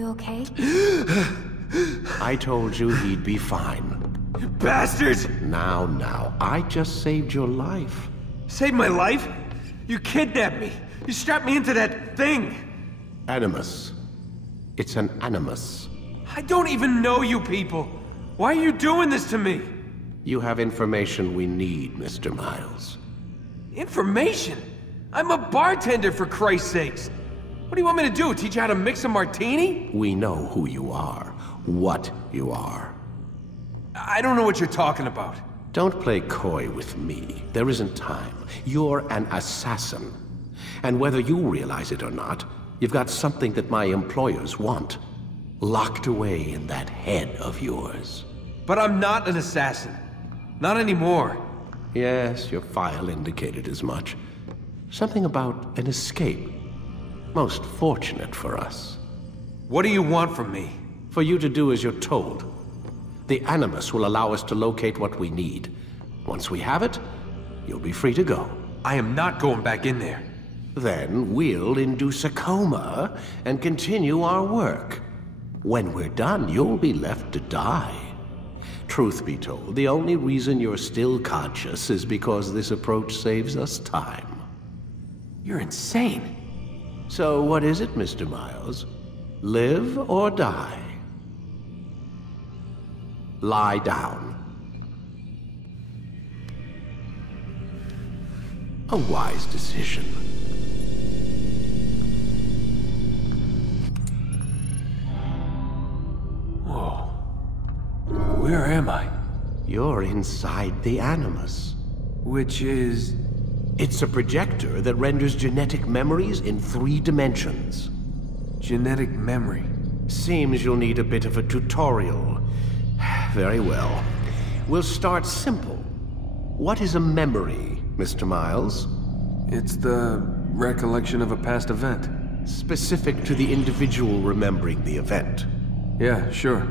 You okay? I told you he'd be fine. You bastards! Now, I just saved your life. Saved my life? You kidnapped me. You strapped me into that thing. Animus. It's an animus. I don't even know you people. Why are you doing this to me? You have information we need, Mr. Miles. Information? I'm a bartender, for Christ's sakes. What do you want me to do? Teach you how to mix a martini? We know who you are. What you are. I don't know what you're talking about. Don't play coy with me. There isn't time. You're an assassin. And whether you realize it or not, you've got something that my employers want. Locked away in that head of yours. But I'm not an assassin. Not anymore. Yes, your file indicated as much. Something about an escape. Most fortunate for us. What do you want from me? For you to do as you're told. The Animus will allow us to locate what we need. Once we have it, you'll be free to go. I am not going back in there. Then we'll induce a coma and continue our work. When we're done, you'll be left to die. Truth be told, the only reason you're still conscious is because this approach saves us time. You're insane. So what is it, Mr. Miles? Live or die? Lie down. A wise decision. Whoa. Where am I? You're inside the Animus. Which is... It's a projector that renders genetic memories in 3 dimensions. Genetic memory. Seems you'll need a bit of a tutorial. Very well. We'll start simple. What is a memory, Mr. Miles? It's the recollection of a past event. Specific to the individual remembering the event. Yeah, sure.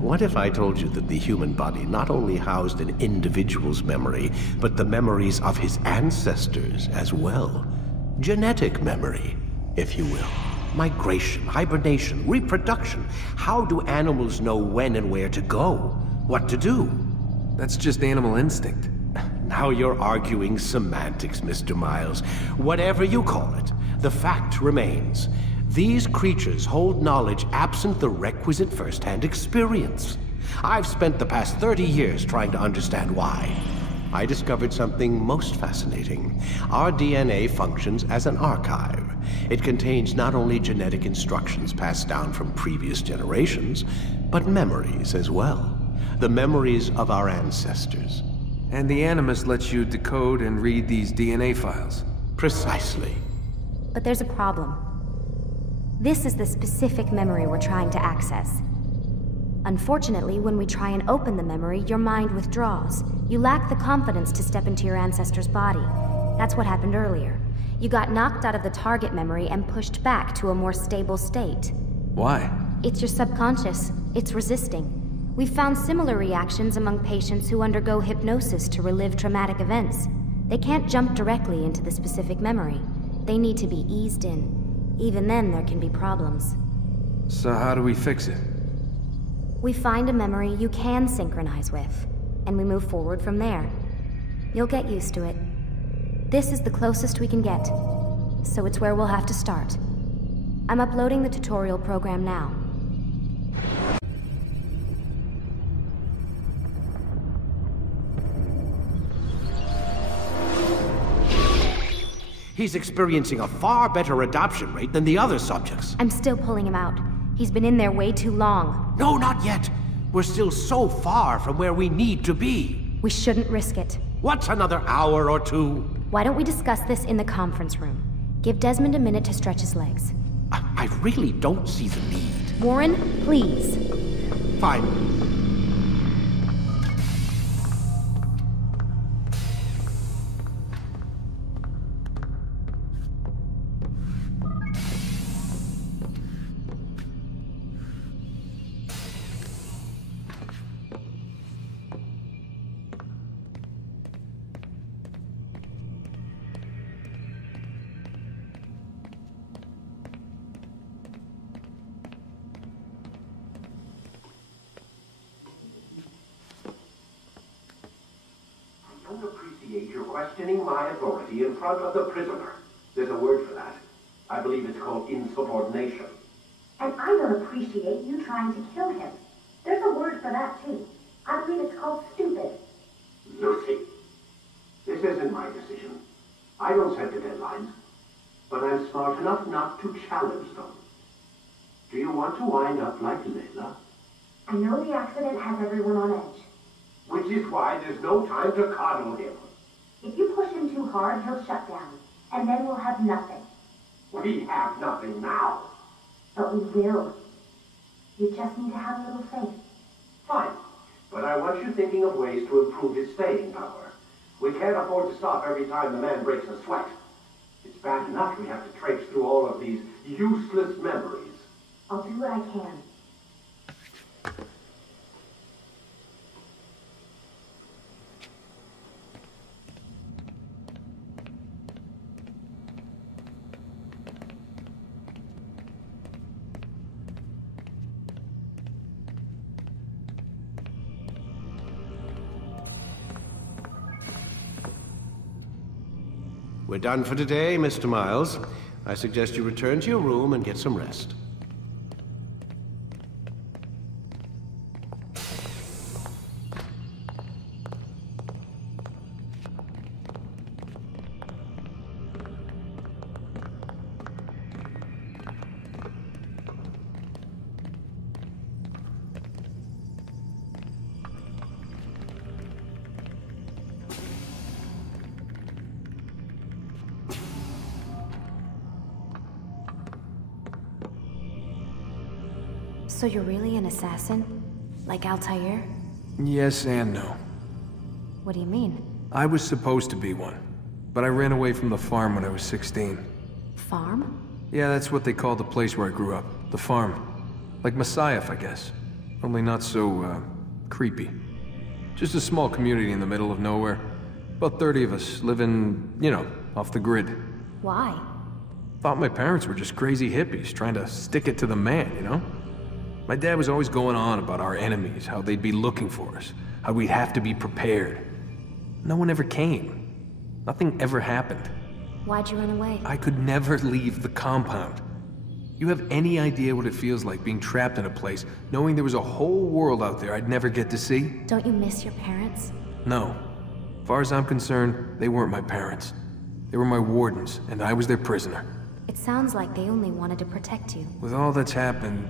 What if I told you that the human body not only housed an individual's memory, but the memories of his ancestors as well? Genetic memory, if you will. Migration, hibernation, reproduction. How do animals know when and where to go? What to do? That's just animal instinct. Now you're arguing semantics, Mr. Miles. Whatever you call it, the fact remains. These creatures hold knowledge absent the requisite first-hand experience. I've spent the past 30 years trying to understand why. I discovered something most fascinating. Our DNA functions as an archive. It contains not only genetic instructions passed down from previous generations, but memories as well. The memories of our ancestors. And the Animus lets you decode and read these DNA files. Precisely. But there's a problem. This is the specific memory we're trying to access. Unfortunately, when we try and open the memory, your mind withdraws. You lack the confidence to step into your ancestor's body. That's what happened earlier. You got knocked out of the target memory and pushed back to a more stable state. Why? It's your subconscious. It's resisting. We've found similar reactions among patients who undergo hypnosis to relive traumatic events. They can't jump directly into the specific memory. They need to be eased in. Even then, there can be problems. So how do we fix it? We find a memory you can synchronize with, and we move forward from there. You'll get used to it. This is the closest we can get, so it's where we'll have to start. I'm uploading the tutorial program now. He's experiencing a far better adoption rate than the other subjects. I'm still pulling him out. He's been in there way too long. No, not yet. We're still so far from where we need to be. We shouldn't risk it. What's another hour or two? Why don't we discuss this in the conference room? Give Desmond a minute to stretch his legs. I really don't see the need. Warren, please. Fine. appreciate your questioning my authority in front of the prisoner. There's a word for that. I believe it's called insubordination. And I don't appreciate you trying to kill him. There's a word for that, too. I believe it's called stupid. Lucy, this isn't my decision. I don't set the deadlines. But I'm smart enough not to challenge them. Do you want to wind up like Layla? I know the accident has everyone on edge. Which is why there's no time to coddle him. If you push him too hard, he'll shut down. And then we'll have nothing. We have nothing now. But we will. You just need to have a little faith. Fine. But I want you thinking of ways to improve his staying power. We can't afford to stop every time the man breaks a sweat. It's bad enough we have to traipse through all of these useless memories. I'll do what I can. We're done for today, Mr. Miles. I suggest you return to your room and get some rest. So you're really an assassin? Like Altair? Yes and no. What do you mean? I was supposed to be one, but I ran away from the farm when I was 16. Farm? Yeah, that's what they called the place where I grew up. The farm. Like Messiah, I guess. Only not so, creepy. Just a small community in the middle of nowhere. About 30 of us, living, you know, off the grid. Why? Thought my parents were just crazy hippies, trying to stick it to the man, you know? My dad was always going on about our enemies, how they'd be looking for us, how we'd have to be prepared. No one ever came. Nothing ever happened. Why'd you run away? I could never leave the compound. You have any idea what it feels like being trapped in a place, knowing there was a whole world out there I'd never get to see? Don't you miss your parents? No. As far as I'm concerned, they weren't my parents. They were my wardens, and I was their prisoner. It sounds like they only wanted to protect you. With all that's happened,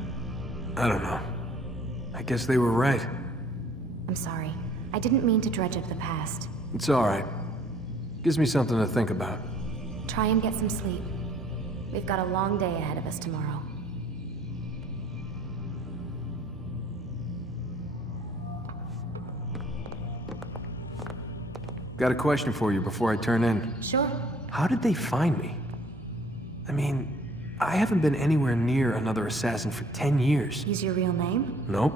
I don't know. I guess they were right. I'm sorry. I didn't mean to dredge up the past. It's alright. Gives me something to think about. Try and get some sleep. We've got a long day ahead of us tomorrow. Got a question for you before I turn in. Sure. How did they find me? I mean, I haven't been anywhere near another assassin for 10 years. Use your real name? Nope.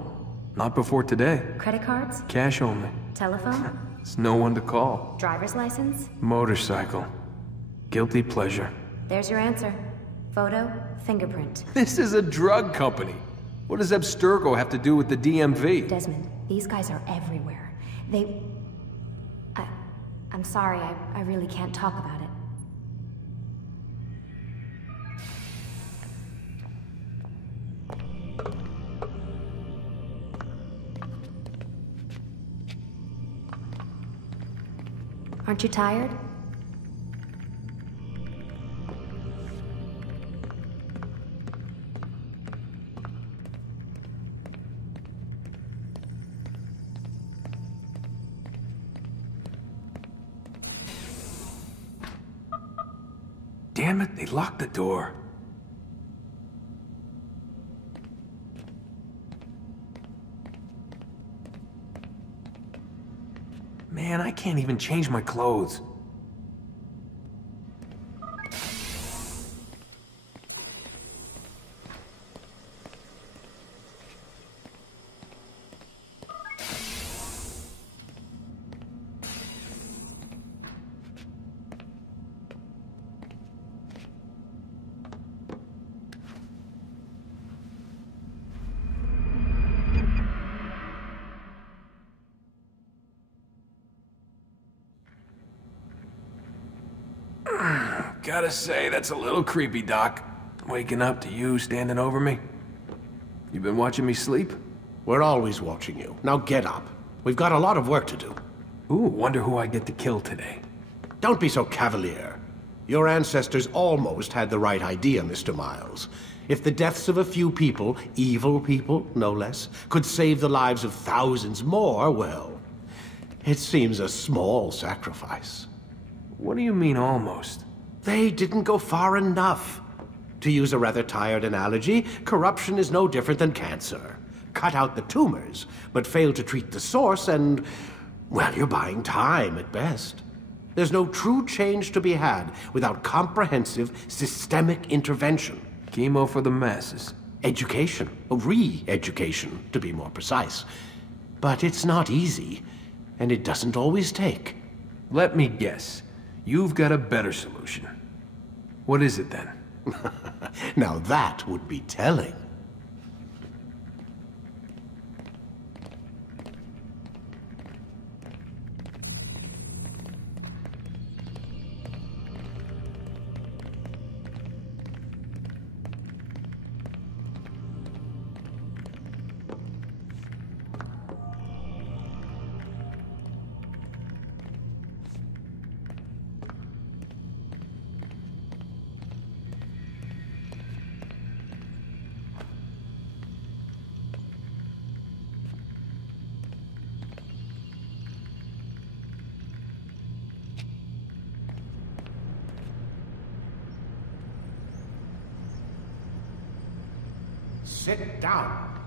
Not before today. Credit cards? Cash only. Telephone? There's no one to call. Driver's license? Motorcycle. Guilty pleasure. There's your answer. Photo, fingerprint. This is a drug company. What does Abstergo have to do with the DMV? Desmond, these guys are everywhere. I'm sorry, I really can't talk about it. Aren't you tired? Damn it, they locked the door. Man, I can't even change my clothes. Gotta say, that's a little creepy, Doc. Waking up to you standing over me. You been watching me sleep? We're always watching you. Now get up. We've got a lot of work to do. Ooh, wonder who I get to kill today. Don't be so cavalier. Your ancestors almost had the right idea, Mr. Miles. If the deaths of a few people, evil people, no less, could save the lives of thousands more, well, it seems a small sacrifice. What do you mean, almost? They didn't go far enough. To use a rather tired analogy, corruption is no different than cancer. Cut out the tumors, but fail to treat the source and, well, you're buying time at best. There's no true change to be had without comprehensive, systemic intervention. Chemo for the masses. Education, re-education, to be more precise. But it's not easy, and it doesn't always take. Let me guess. You've got a better solution. What is it then? Now that would be telling. Sit down.